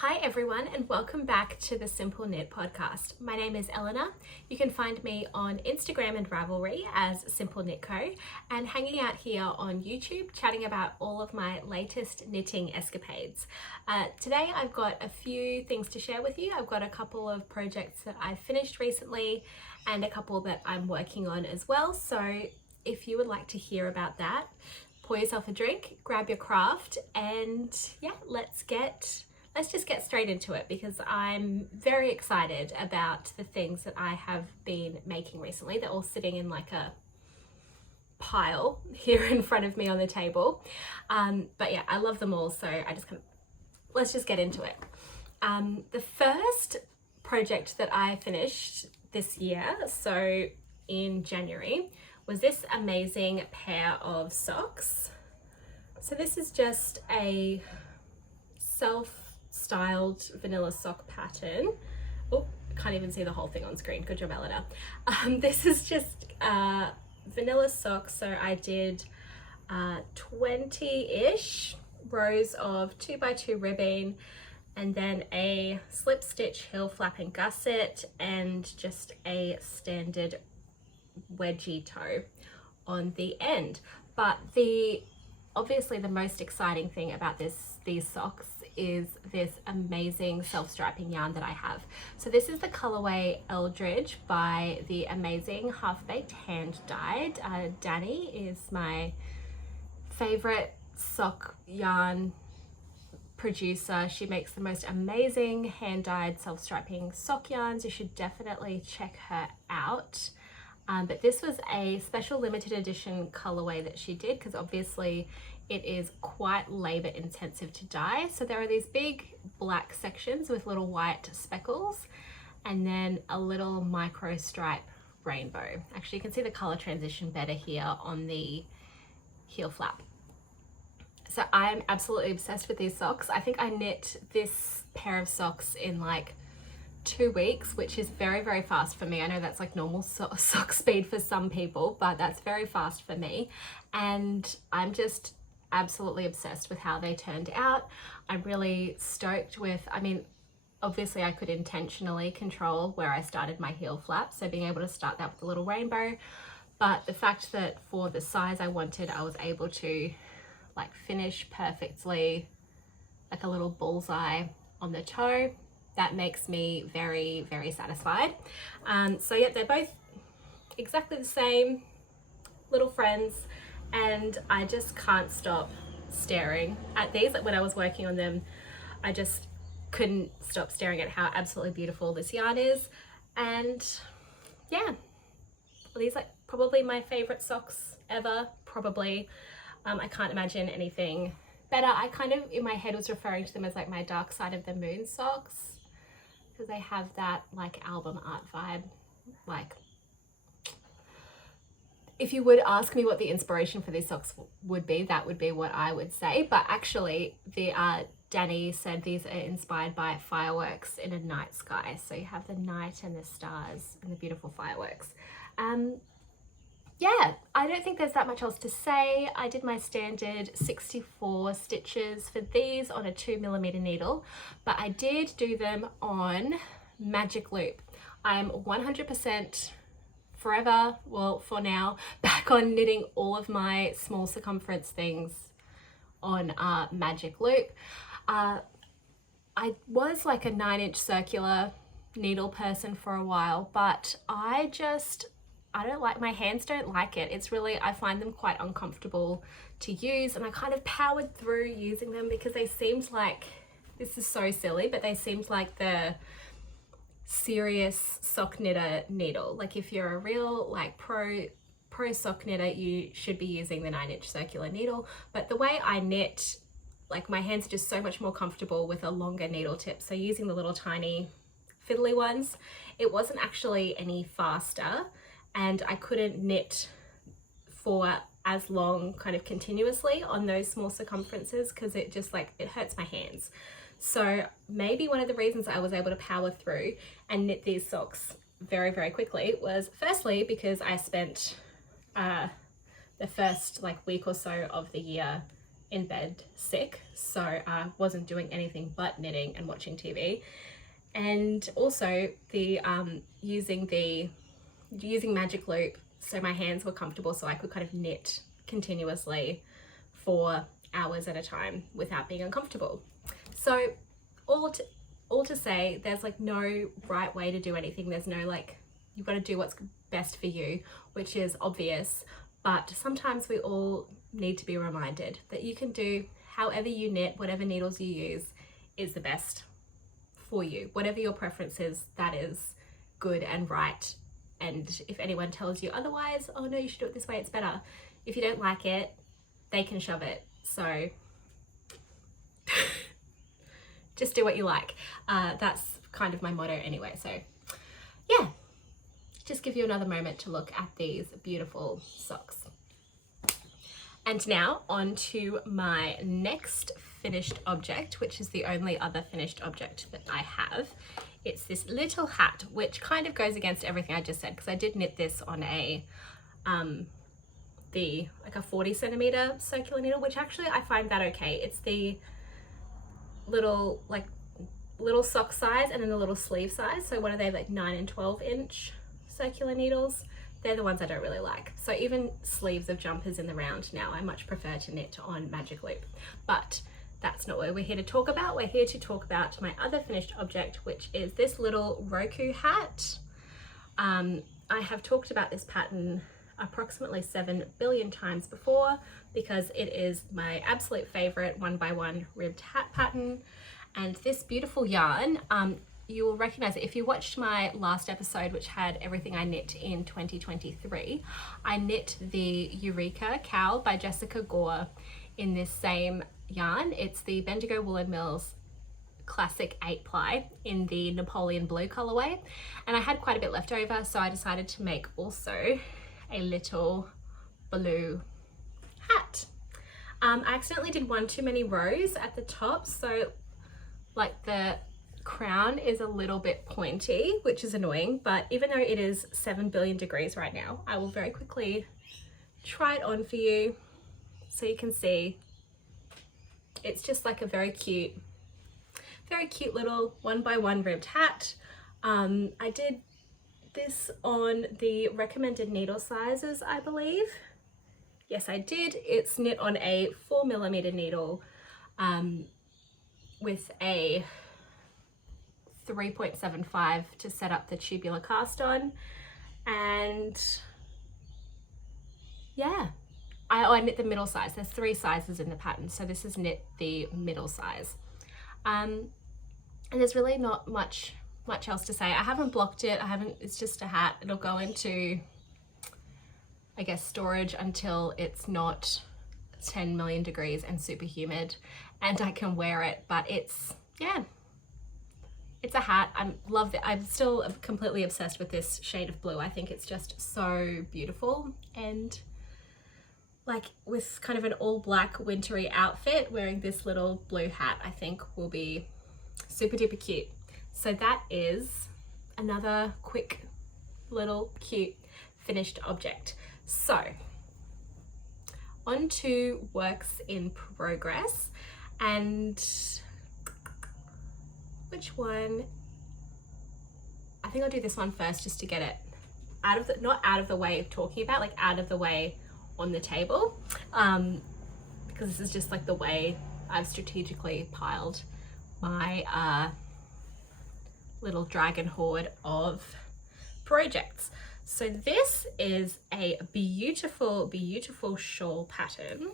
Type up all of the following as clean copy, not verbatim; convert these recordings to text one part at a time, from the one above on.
Hi everyone and welcome back to the Simple Knit podcast. My name is Eleanor. You can find me on Instagram and Ravelry as Simple Knit Co and hanging out here on YouTube chatting about all of my latest knitting escapades. Today I've got a few things to share with you. I've got a couple of projects that I've finished recently and a couple that I'm working on as well. So if you would like to hear about that, pour yourself a drink, grab your craft, and yeah, let's just get straight into it because I'm very excited about the things that I have been making recently. They're all sitting in like a pile here in front of me on the table. But yeah, I love them all. So let's just get into it. The first project that I finished this year, so in January, was this amazing pair of socks. So this is just a self-styled vanilla sock pattern. Oh, can't even see the whole thing on screen. Good job, Eleanor. This is just vanilla socks. So I did 20-ish rows of 2x2 ribbing and then a slip stitch heel flap and gusset and just a standard wedgie toe on the end. But obviously the most exciting thing about these socks is this amazing self-striping yarn that I have. So this is the colorway Eldridge by the amazing Half-Baked Hand Dyed. Danny is my favorite sock yarn producer. She makes the most amazing hand-dyed self-striping sock yarns. You should definitely check her out. But this was a special limited edition colorway that she did because obviously it is quite labor intensive to dye. So there are these big black sections with little white speckles and then a little micro stripe rainbow. Actually, you can see the color transition better here on the heel flap. So I'm absolutely obsessed with these socks. I think I knit this pair of socks in like 2 weeks, which is very, very fast for me. I know that's like normal sock speed for some people, but that's very fast for me. And I'm just absolutely obsessed with how they turned out. I'm really stoked with, obviously I could intentionally control where I started my heel flap. So being able to start that with a little rainbow, but the fact that for the size I wanted, I was able to like finish perfectly, like a little bullseye on the toe. That makes me very, very satisfied. So yeah, they're both exactly the same, little friends, and I just can't stop staring at these. Like when I was working on them, I just couldn't stop staring at how absolutely beautiful this yarn is. And yeah, these are probably my favorite socks ever, probably. I can't imagine anything better. I kind of, in my head, was referring to them as like my dark side of the moon socks, because they have that like album art vibe. Like if you would ask me what the inspiration for these socks would be, that would be what I would say. But actually Danny said these are inspired by fireworks in a night sky. So you have the night and the stars and the beautiful fireworks. Yeah, I don't think there's that much else to say. I did my standard 64 stitches for these on a 2mm needle, but I did do them on magic loop. I'm 100% forever, well for now, back on knitting all of my small circumference things on magic loop. I was like a 9-inch circular needle person for a while, but I don't like, my hands don't like it. It's really, I find them quite uncomfortable to use, and I kind of powered through using them because they seemed like, this is so silly, but they seemed like the serious sock knitter needle. Like if you're a real like pro sock knitter, you should be using the 9-inch circular needle. But the way I knit, like my hands are just so much more comfortable with a longer needle tip. So using the little tiny fiddly ones, it wasn't actually any faster. And I couldn't knit for as long kind of continuously on those small circumferences because it just like, it hurts my hands. So maybe one of the reasons I was able to power through and knit these socks very, very quickly was firstly because I spent the first like week or so of the year in bed sick, so I wasn't doing anything but knitting and watching TV. And also the using Magic Loop, so my hands were comfortable, so I could kind of knit continuously for hours at a time without being uncomfortable. So all to say, there's like no right way to do anything. There's no like, you've got to do what's best for you, which is obvious, but sometimes we all need to be reminded that you can do however you knit, whatever needles you use is the best for you. Whatever your preference is, that is good and right. And if anyone tells you otherwise, oh no, you should do it this way, it's better. If you don't like it, they can shove it. So just do what you like. That's kind of my motto anyway. So yeah, just give you another moment to look at these beautiful socks. And now on to my next finished object, which is the only other finished object that I have. It's this little hat, which kind of goes against everything I just said, because I did knit this on a like a 40 centimeter circular needle, which actually I find that okay. It's the little sock size and then the little sleeve size. So what are they, like 9 and 12 inch circular needles? They're the ones I don't really like. So even sleeves of jumpers in the round now, I much prefer to knit on Magic Loop. But that's not what we're here to talk about. We're here to talk about my other finished object, which is this little Roku hat. I have talked about this pattern approximately 7 billion times before because it is my absolute favorite 1x1 ribbed hat pattern. And this beautiful yarn, you will recognize it if you watched my last episode, which had everything I knit in 2023. I knit the Eureka Cowl by Jessica Gore in this same yarn. It's the Bendigo Woolen Mills Classic 8-ply in the Napoleon Blue colorway, and I had quite a bit left over, so I decided to make also a little blue hat. I accidentally did one too many rows at the top, so like the crown is a little bit pointy, which is annoying, but even though it is 7 billion degrees right now, I will very quickly try it on for you so you can see. It's just like a very cute little 1x1 ribbed hat. I did this on the recommended needle sizes, I believe. Yes, I did. It's knit on a 4mm needle with a 3.75 to set up the tubular cast on. And yeah, I knit the middle size. There's 3 sizes in the pattern, so this is knit the middle size. And there's really not much else to say. I haven't blocked it. It's just a hat. It'll go into, I guess, storage until it's not 10 million degrees and super humid and I can wear it. But it's, yeah, it's a hat. I love it. I'm still completely obsessed with this shade of blue. I think it's just so beautiful, and like with kind of an all black wintry outfit, wearing this little blue hat I think will be super duper cute. So that is another quick little cute finished object. So on to works in progress, and which one? I think I'll do this one first just to get it out of the, not out of the way of talking about, like out of the way on the table, because this is just like the way I've strategically piled my little dragon hoard of projects. So this is a beautiful shawl pattern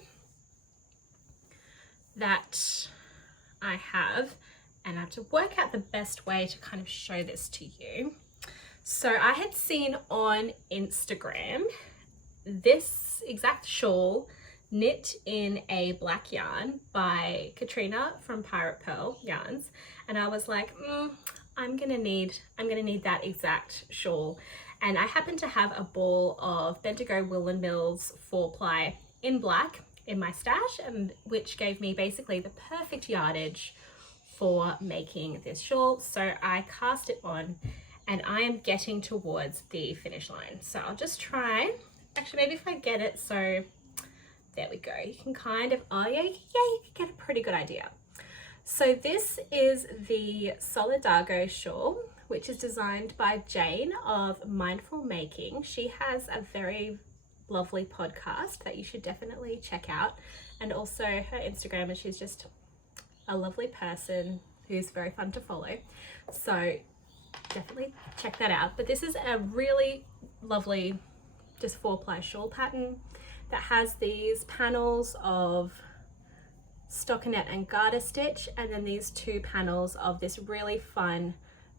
that I have, and I have to work out the best way to kind of show this to you. So I had seen on Instagram this exact shawl knit in a black yarn by Katrina from Pirate Pearl Yarns, and I was like, I'm gonna need that exact shawl. And I happen to have a ball of Bendigo Woolen Mills 4-ply in black in my stash, and which gave me basically the perfect yardage for making this shawl. So I cast it on and I am getting towards the finish line. So I'll just try, actually maybe if I get it so there we go. You can kind of, oh yeah, you can get a pretty good idea. So this is the Solidago shawl, which is designed by Jane of Mindful Making. She has a very lovely podcast that you should definitely check out, and also her Instagram, and she's just a lovely person who's very fun to follow. So definitely check that out. But this is a really lovely just 4-ply shawl pattern that has these panels of stockinette and garter stitch, and then these 2 panels of this really fun,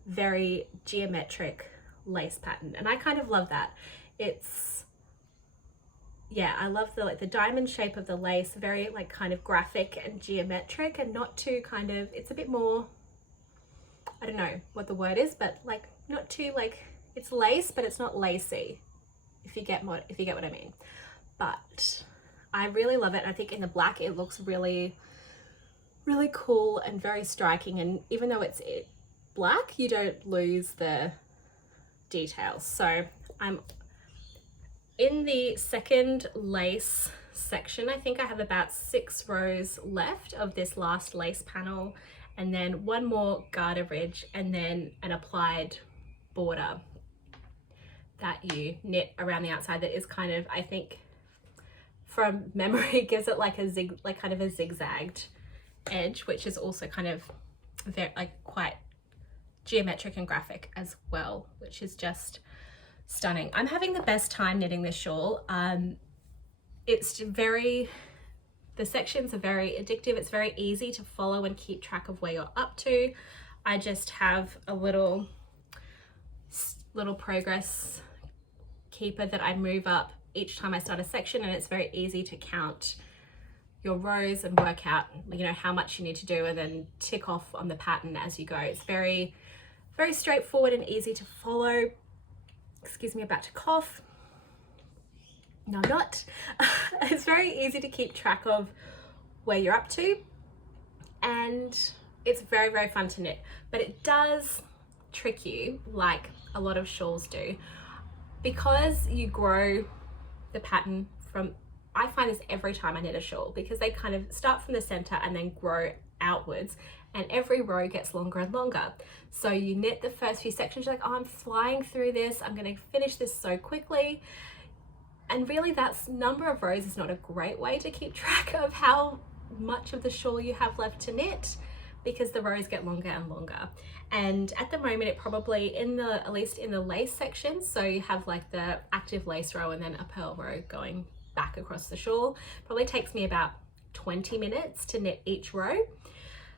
very geometric lace pattern. And I kind of love that. It's, yeah, I love the the diamond shape of the lace, very like kind of graphic and geometric, and not too kind of, it's a bit more, I don't know what the word is, but like not too like, it's lace but it's not lacy, if you get what I mean. But I really love it. I think in the black it looks really, really cool and very striking, and even though it's black, you don't lose the details. So I'm in the second lace section. I think I have about 6 rows left of this last lace panel, and then 1 more garter ridge, and then an applied border that you knit around the outside that is kind of, I think from memory, gives it like a kind of a zigzagged edge, which is also kind of very like quite geometric and graphic as well, which is just stunning. I'm having the best time knitting this shawl. It's very, the sections are very addictive. It's very easy to follow and keep track of where you're up to. I just have a little progress keeper that I move up each time I start a section, and it's very easy to count your rows and work out, you know, how much you need to do, and then tick off on the pattern as you go. It's very, very straightforward and easy to follow. Excuse me, about to cough. No, I'm not. It's very easy to keep track of where you're up to, and it's very, very fun to knit, but it does trick you like a lot of shawls do, because you grow the pattern from, I find this every time I knit a shawl, because they kind of start from the center and then grow outwards, and every row gets longer and longer. So you knit the first few sections, you're like, oh, I'm flying through this, I'm going to finish this so quickly. And really, that's number of rows is not a great way to keep track of how much of the shawl you have left to knit, because the rows get longer and longer. And at the moment, it probably, at least in the lace section, so you have like the active lace row and then a purl row going back across the shawl, probably takes me about 20 minutes to knit each row.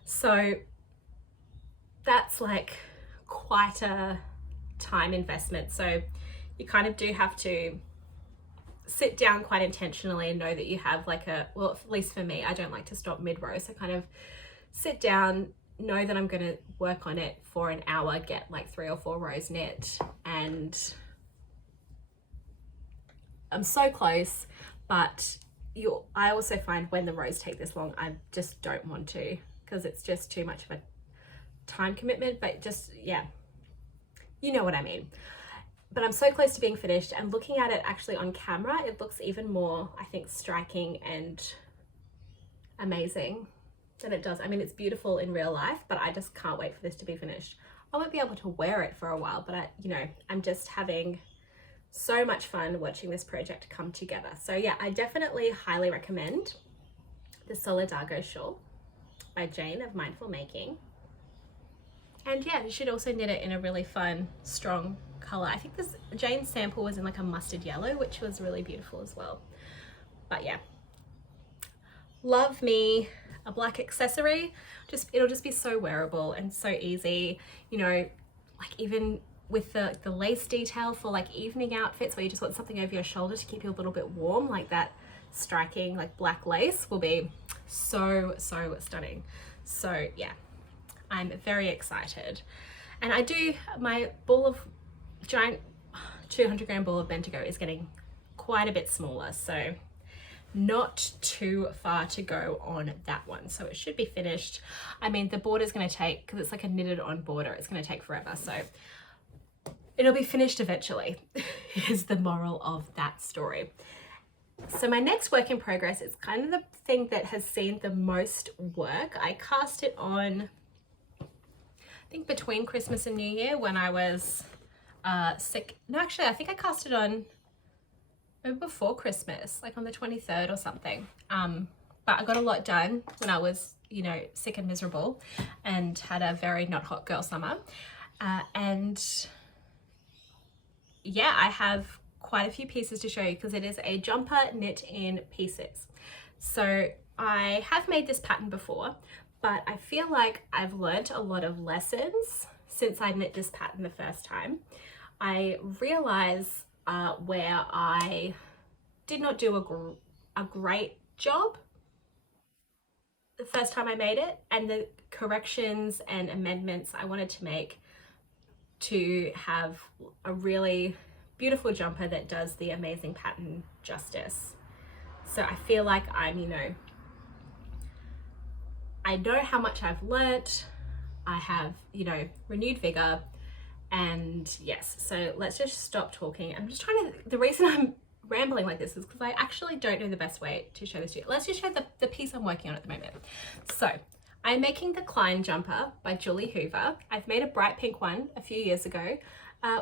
So that's like quite a time investment. So you kind of do have to sit down quite intentionally and know that you have like well, at least for me, I don't like to stop mid-row. So kind of sit down, know that I'm going to work on it for an hour, get like 3 or 4 rows knit, and I'm so close. But I also find when the rows take this long, I just don't want to, because it's just too much of a time commitment. But just, yeah, you know what I mean. But I'm so close to being finished, and looking at it actually on camera, it looks even more, I think, striking and amazing than it does. I mean, it's beautiful in real life, but I just can't wait for this to be finished. I won't be able to wear it for a while, but I'm just having so much fun watching this project come together. So yeah, I definitely highly recommend the Solidago shawl by Jane of Mindful Making. And yeah, you should also knit it in a really fun, strong color. I think this Jane's sample was in like a mustard yellow, which was really beautiful as well. But yeah, love me a black accessory. It'll just be so wearable and so easy, you know, like even with the lace detail for like evening outfits where you just want something over your shoulder to keep you a little bit warm, like that striking like black lace will be so stunning. So yeah, I'm very excited. And I do, my giant 200 gram ball of Bentigo is getting quite a bit smaller, so not too far to go on that one. So it should be finished. I mean, the border is going to take, because it's like a knitted on border, it's going to take forever. So it'll be finished eventually is the moral of that story. So my next work in progress is kind of the thing that has seen the most work. I cast it on, I think between Christmas and New Year when I was sick. No, actually, I think I cast it on maybe before Christmas, like on the 23rd or something. But I got a lot done when I was, you know, sick and miserable and had a very not hot girl summer. And yeah, I have quite a few pieces to show you because it is a jumper knit in pieces. So I have made this pattern before, but I feel like I've learnt a lot of lessons since I knit this pattern the first time. I realize where I did not do a great job the first time I made it, and the corrections and amendments I wanted to make to have a really beautiful jumper that does the amazing pattern justice. So I feel like I'm, you know, I know how much I've learnt. I have, you know, renewed vigor. And yes, so let's just stop talking. I'm just trying to, the reason I'm rambling like this is because I actually don't know the best way to show this to you. Let's just show the piece I'm working on at the moment. So I'm making the Klein Jumper by Julie Hoover. I've made a bright pink one a few years ago,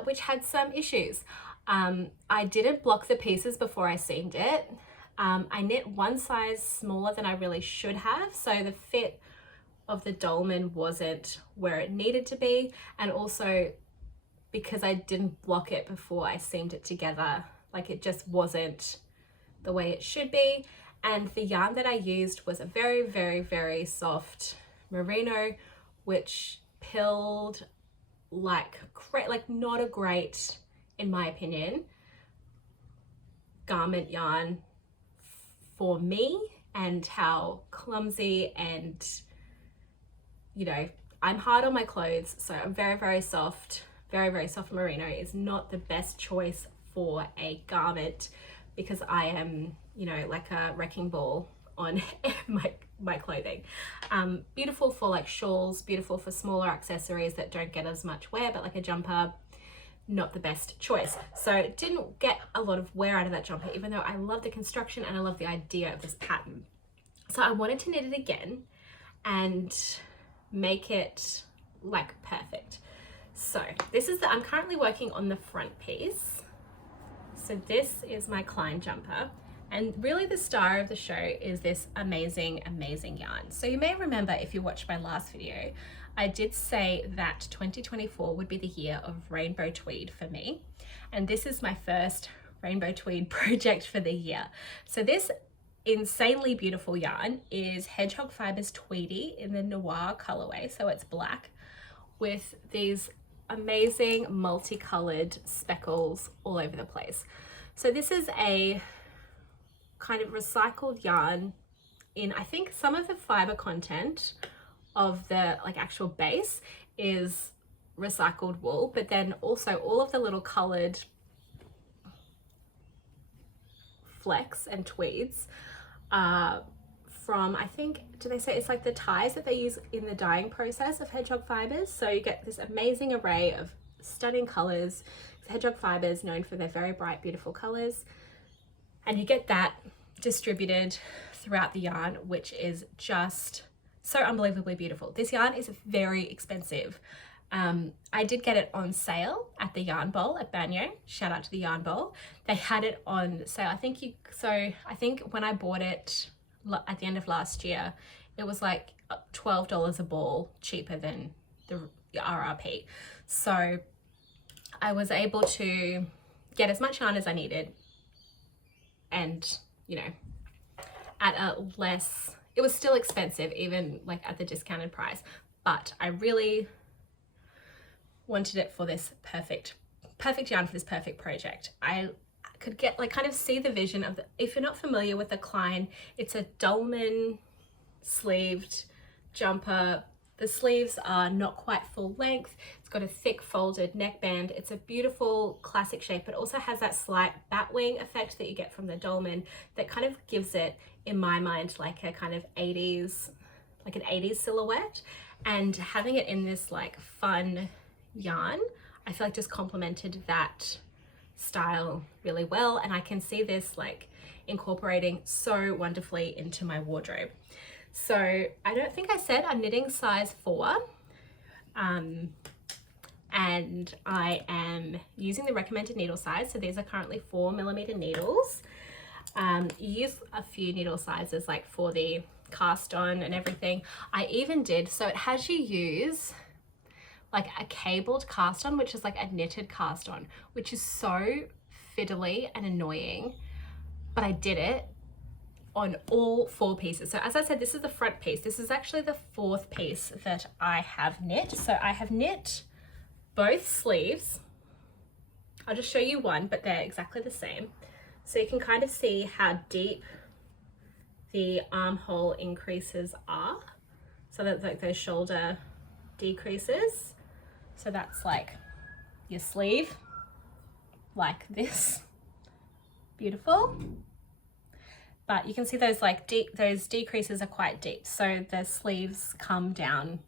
which had some issues. I didn't block the pieces before I seamed it. I knit one size smaller than I really should have, so the fit of the dolman wasn't where it needed to be, and also because I didn't block it before I seamed it together, like it just wasn't the way it should be. And the yarn that I used was a very, very, very soft merino, which pilled like not a great, in my opinion, garment yarn for me, and how clumsy and, you know, I'm hard on my clothes, so I'm very, very soft. Very, very soft merino is not the best choice for a garment because I am, you know, like a wrecking ball on my clothing. Beautiful for like shawls, beautiful for smaller accessories that don't get as much wear, but like a jumper, not the best choice. So didn't get a lot of wear out of that jumper, even though I love the construction and I love the idea of this pattern. So I wanted to knit it again and make it like perfect. So this is I'm currently working on the front piece. So this is my Klein Jumper, and really the star of the show is this amazing, amazing yarn. So you may remember, if you watched my last video, I did say that 2024 would be the year of rainbow tweed for me. And this is my first rainbow tweed project for the year. So this insanely beautiful yarn is Hedgehog Fibers Tweedy in the Noir colorway. So it's black with these amazing multicolored speckles all over the place. So this is a kind of recycled yarn in, I think some of the fiber content of the like actual base is recycled wool, but then also all of the little colored flecks and tweeds are from, I think, do they say it's like the ties that they use in the dyeing process of Hedgehog Fibers. So you get this amazing array of stunning colors. Hedgehog Fibers known for their very bright, beautiful colors, and you get that distributed throughout the yarn, which is just so unbelievably beautiful. This yarn is very expensive. I did get it on sale at the Yarn Bowl at Banyo. Shout out to the Yarn Bowl. They had it on sale. I think when I bought it at the end of last year, it was like $12 a ball cheaper than the RRP. So I was able to get as much yarn as I needed, and, you know, at a less, it was still expensive even like at the discounted price, but I really wanted it for this perfect yarn for this perfect project. I could get like kind of see the vision of if you're not familiar with the Klein, it's a dolman sleeved jumper. The sleeves are not quite full length. It's got a thick folded neckband. It's a beautiful classic shape, but also has that slight batwing effect that you get from the dolman that kind of gives it, in my mind, like a kind of 80s, like an 80s silhouette. And having it in this like fun yarn, I feel like just complemented that style really well, and I can see this like incorporating so wonderfully into my wardrobe. So I don't think I said I'm knitting size 4, and I am using the recommended needle size. So these are currently 4mm needles. You use a few needle sizes like for the cast on and everything. I even did, so it has you use like a cabled cast on, which is like a knitted cast on, which is so fiddly and annoying, but I did it on all 4 pieces. So as I said, this is the front piece. This is actually the 4th piece that I have knit. So I have knit both sleeves. I'll just show you one, but they're exactly the same. So you can kind of see how deep the armhole increases are. So that's like those shoulder decreases. So that's like your sleeve, like this. Beautiful. But you can see those like those decreases are quite deep. So the sleeves come down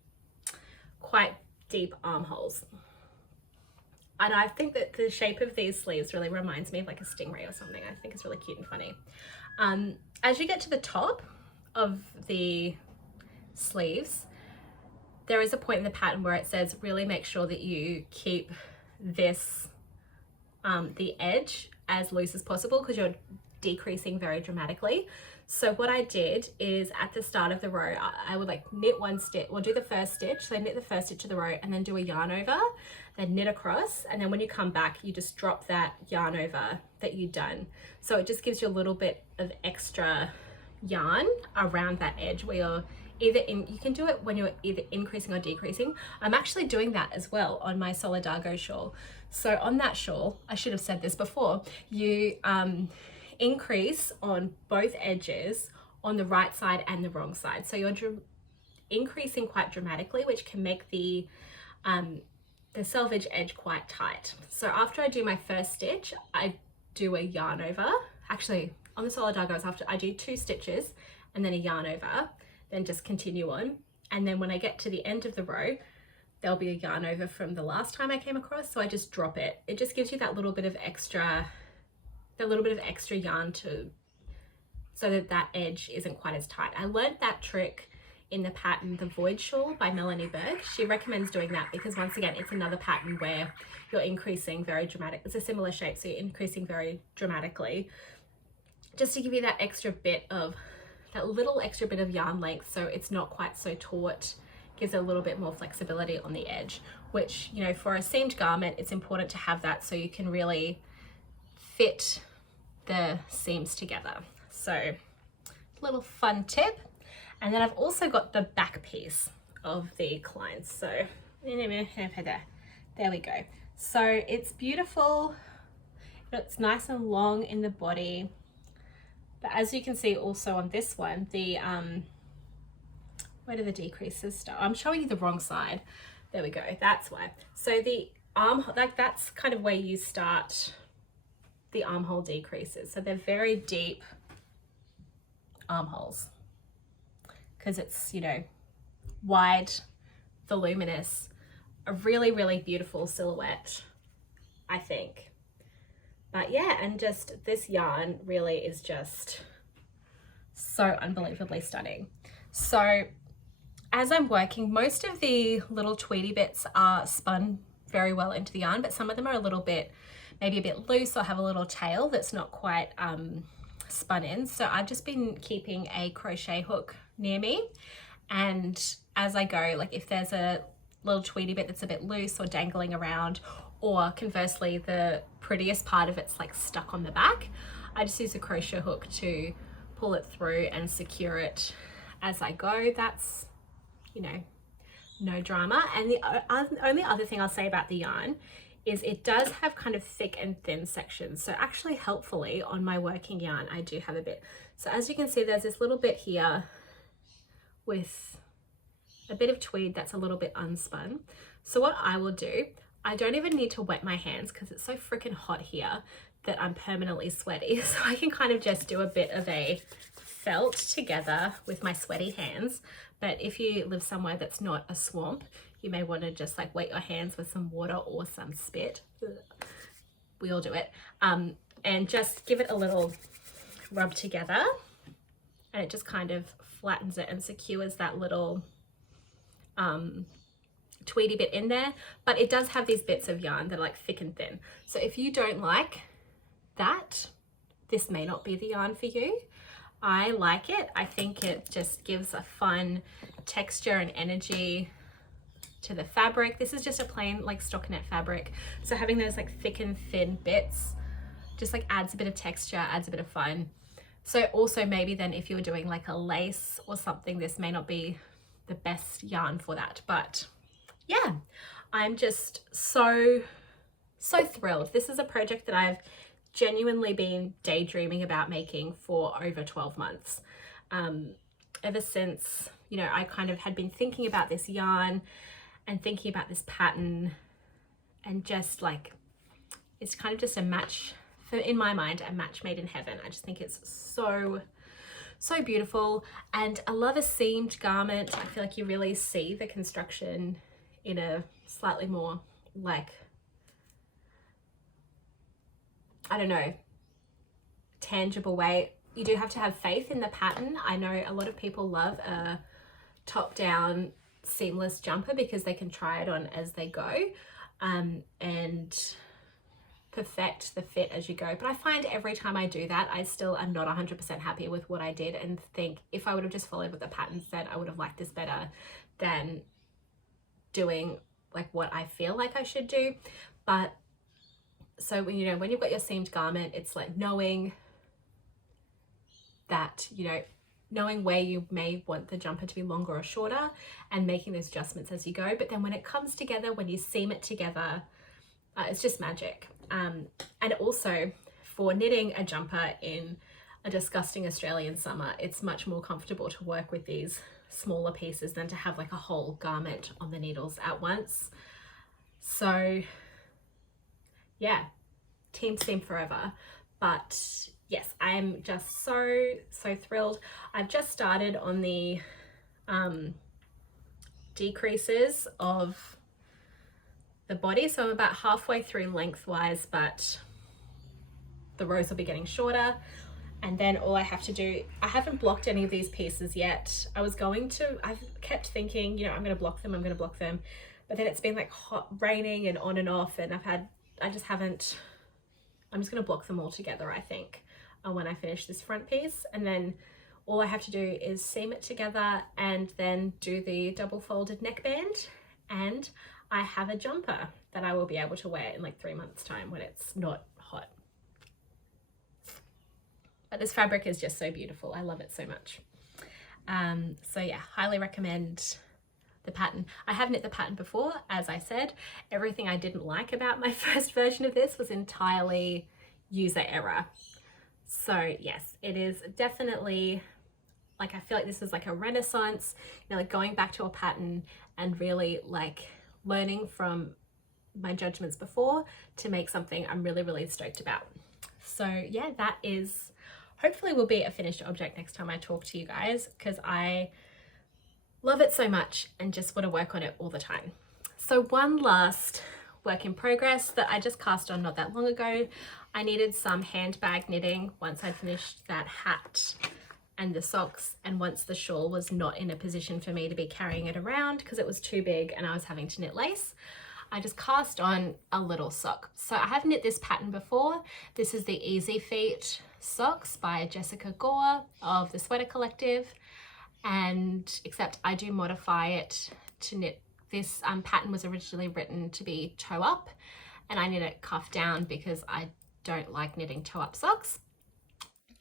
quite deep armholes. And I think that the shape of these sleeves really reminds me of like a stingray or something. I think it's really cute and funny. As you get to the top of the sleeves, there is a point in the pattern where it says really make sure that you keep this, the edge as loose as possible, because you're decreasing very dramatically. So what I did is at the start of the row, I would like knit 1 stitch, or do the first stitch. So I knit the first stitch of the row and then do a yarn over, then knit across. And then when you come back, you just drop that yarn over that you've done. So it just gives you a little bit of extra yarn around that edge where you're you can do it when you're either increasing or decreasing. I'm actually doing that as well on my Solidago shawl. So on that shawl, I should have said this before, you increase on both edges on the right side and the wrong side. So you're increasing quite dramatically, which can make the selvage edge quite tight. So after I do my first stitch, I do a yarn over. Actually, on the Solidagos, after I do 2 stitches and then a yarn over, then just continue on. And then when I get to the end of the row, there'll be a yarn over from the last time I came across. So I just drop it. It just gives you that little bit of extra yarn so that that edge isn't quite as tight. I learned that trick in the pattern The Void Shawl by Melanie Berg. She recommends doing that because once again, it's another pattern where you're increasing very dramatic. It's a similar shape, so you're increasing very dramatically just to give you that extra bit of, that little extra bit of yarn length, so it's not quite so taut. Gives it a little bit more flexibility on the edge, which, you know, for a seamed garment, it's important to have that so you can really fit the seams together. So little fun tip. And then I've also got the back piece of the Klein. So there we go. So it's beautiful. It's nice and long in the body. But as you can see also on this one, the where do the decreases start? I'm showing you the wrong side. There we go. That's why. So the arm, like that's kind of where you start the armhole decreases. So they're very deep armholes because it's, you know, wide, voluminous, a really, really beautiful silhouette, I think. But yeah, and just this yarn really is just so unbelievably stunning. So as I'm working, most of the little tweedy bits are spun very well into the yarn, but some of them are a little bit, maybe a bit loose or have a little tail that's not quite spun in. So I've just been keeping a crochet hook near me, and as I go, like if there's a little tweedy bit that's a bit loose or dangling around, or conversely the prettiest part of it's like stuck on the back, I just use a crochet hook to pull it through and secure it as I go. That's, you know, no drama. And the only other thing I'll say about the yarn is it does have kind of thick and thin sections. So actually helpfully on my working yarn, I do have a bit. So as you can see, there's this little bit here with a bit of tweed that's a little bit unspun. So what I will do, I don't even need to wet my hands because it's so freaking hot here that I'm permanently sweaty. So I can kind of just do a bit of a felt together with my sweaty hands. But if you live somewhere that's not a swamp, you may want to just like wet your hands with some water or some spit. we all do it. And just give it a little rub together, and it just kind of flattens it and secures that little tweedy bit in there. But it does have these bits of yarn that are like thick and thin. So if you don't like that, this may not be the yarn for you. I like it. I think it just gives a fun texture and energy to the fabric. This is just a plain like stockinette fabric. So having those like thick and thin bits just like adds a bit of texture, adds a bit of fun. So also maybe then if you were doing like a lace or something, this may not be the best yarn for that. But yeah, I'm just so thrilled. This is a project that I've genuinely been daydreaming about making for over 12 months. Ever since, you know, I kind of had been thinking about this yarn and thinking about this pattern, and just like, it's kind of just a match, for, in my mind, a match made in heaven. I just think it's so beautiful. And I love a seamed garment. I feel like you really see the construction in a slightly more like, I don't know, tangible way. You do have to have faith in the pattern. I know a lot of people love a top-down seamless jumper because they can try it on as they go and perfect the fit as you go. But I find every time I do that, I still am not 100% happy with what I did, and think if I would have just followed what the pattern said, I would have liked this better than doing like what I feel like I should do. But so when, you know, when you've got your seamed garment, it's like knowing that, you know, knowing where you may want the jumper to be longer or shorter and making those adjustments as you go. But then when it comes together, when you seam it together, it's just magic. And also for knitting a jumper in a disgusting Australian summer, it's much more comfortable to work with these smaller pieces than to have like a whole garment on the needles at once. So yeah, team seam forever. But yes, I'm just so thrilled. I've just started on the decreases of the body, so I'm about halfway through lengthwise, but the rows will be getting shorter. And then all I have to do, I haven't blocked any of these pieces yet. I've kept thinking, you know, I'm going to block them, but then it's been like raining and on and off, and I'm just going to block them all together, I think, when I finish this front piece. And then all I have to do is seam it together and then do the double folded neckband, and I have a jumper that I will be able to wear in like 3 months time when it's not hot. But this fabric is just so beautiful. I love it so much. So yeah, highly recommend the pattern. I have knit the pattern before, as I said. Everything I didn't like about my first version of this was entirely user error. So yes, it is definitely, like, I feel like this is like a renaissance, you know, like going back to a pattern and really like learning from my judgments before to make something I'm really stoked about. So yeah, that is, hopefully will be a finished object next time I talk to you guys, because I love it so much and just want to work on it all the time. So one last work in progress that I just cast on not that long ago. I needed some handbag knitting once I'd finished that hat and the socks, and once the shawl was not in a position for me to be carrying it around because it was too big and I was having to knit lace. I just cast on a little sock. So I have knit this pattern before. This is the Easy Feet socks by Jessica Gore of the Sweater Collective, and except I do modify it to knit. This pattern was originally written to be toe up, and I knit it cuff down because I don't like knitting toe up socks.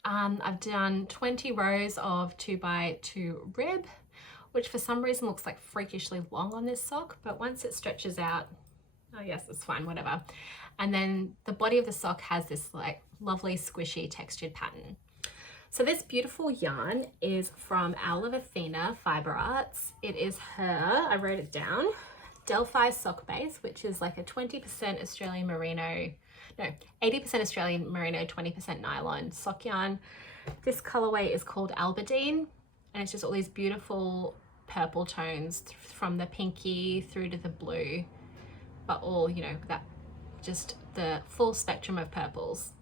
I've done 20 rows of 2x2 rib, which for some reason looks like freakishly long on this sock, but once it stretches out, oh yes, it's fine, whatever. And then the body of the sock has this like lovely squishy textured pattern. So this beautiful yarn is from Owl of Athena Fiber Arts. It is her, I wrote it down, Delphi sock base, which is like a 20% Australian merino, no, 80% Australian merino, 20% nylon sock yarn. This colorway is called Albadine, and it's just all these beautiful purple tones from the pinky through to the blue, but all, you know, that just the full spectrum of purples.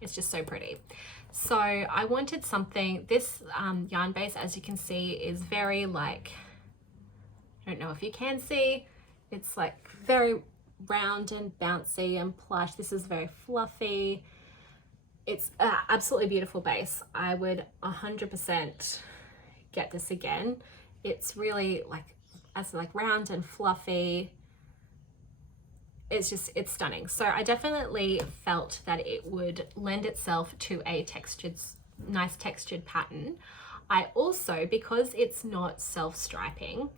It's just so pretty. So I wanted something, this yarn base, as you can see, is very like, I don't know if you can see, it's like very round and bouncy and plush. This is very fluffy. It's an absolutely beautiful base. I would 100% get this again. It's really like, as like round and fluffy. It's stunning. So I definitely felt that it would lend itself to a nice textured pattern. I also, because it's not self-striping,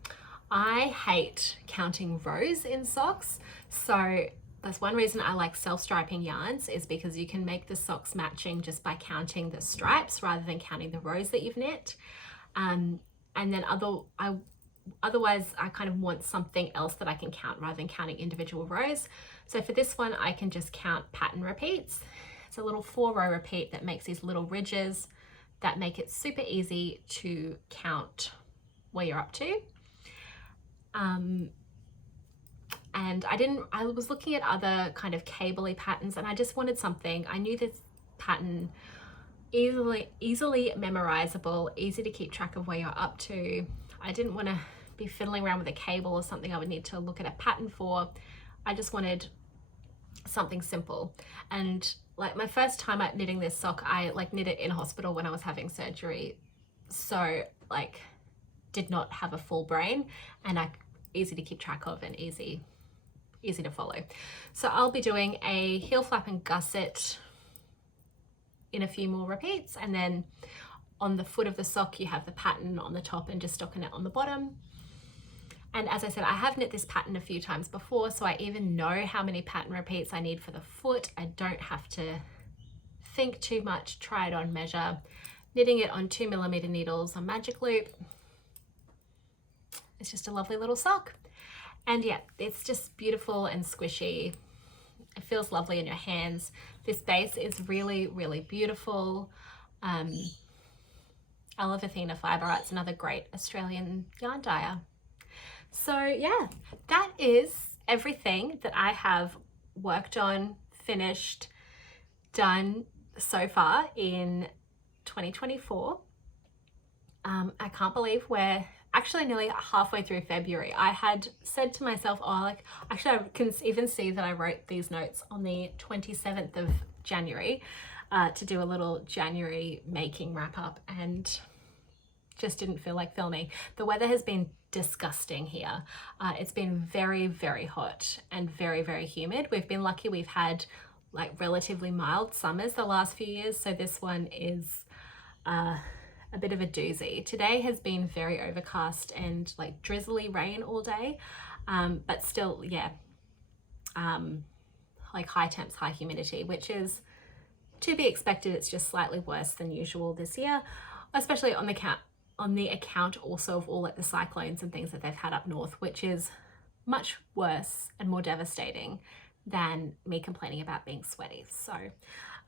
I hate counting rows in socks. So that's one reason I like self-striping yarns, is because you can make the socks matching just by counting the stripes rather than counting the rows that you've knit. And then otherwise I kind of want something else that I can count rather than counting individual rows. So for this one, I can just count pattern repeats. It's a little 4-row repeat that makes these little ridges that make it super easy to count where you're up to. And I was looking at other kind of cable-y patterns, and I just wanted something. I knew this pattern easily memorizable, easy to keep track of where you're up to. I didn't want to be fiddling around with a cable or something I would need to look at a pattern for. I just wanted something simple. And like my first time at knitting this sock, I like knit it in hospital when I was having surgery. So like did not have a full brain, and easy to keep track of and easy to follow. So I'll be doing a heel flap and gusset in a few more repeats, and then on the foot of the sock you have the pattern on the top and just stockinette on the bottom. And as I said, I have knit this pattern a few times before, so I even know how many pattern repeats I need for the foot. I don't have to think too much, try it on measure. Knitting it on 2mm needles on magic loop. It's just a lovely little sock. And yeah, it's just beautiful and squishy. It feels lovely in your hands. This base is really, really beautiful. Athena Fibre Arts, another great Australian yarn dyer. So yeah, that is everything that I have worked on, finished, done so far in 2024. I can't believe we're actually nearly halfway through February. I had said to myself, oh, like, actually I can even see that I wrote these notes on the 27th of January to do a little January making wrap up, and just didn't feel like filming. The weather has been disgusting here. It's been very, very hot and very, very humid. We've been lucky we've had like relatively mild summers the last few years, so this one is a bit of a doozy. Today has been very overcast and like drizzly rain all day, but still, yeah, like high temps, high humidity, which is to be expected. It's just slightly worse than usual this year, especially on the account also of all like the cyclones and things that they've had up north, which is much worse and more devastating than me complaining about being sweaty. So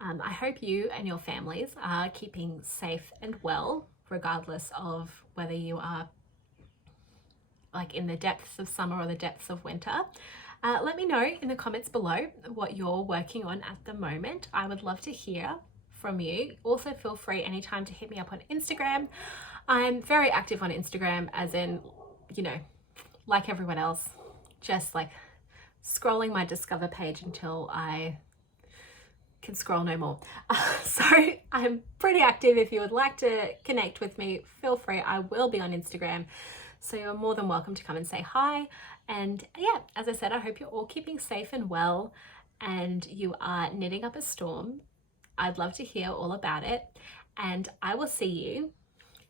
I hope you and your families are keeping safe and well, regardless of whether you are like in the depths of summer or the depths of winter. Let me know in the comments below what you're working on at the moment. I would love to hear from you. Also feel free anytime to hit me up on Instagram. I'm very active on Instagram, as in, you know, like everyone else, just like scrolling my Discover page until I can scroll no more. So I'm pretty active. If you would like to connect with me, feel free. I will be on Instagram, so you're more than welcome to come and say hi. And yeah, as I said, I hope you're all keeping safe and well, and you are knitting up a storm. I'd love to hear all about it, and I will see you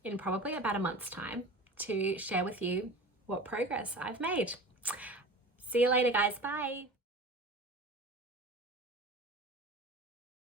in probably about a month's time to share with you what progress I've made. See you later, guys. Bye.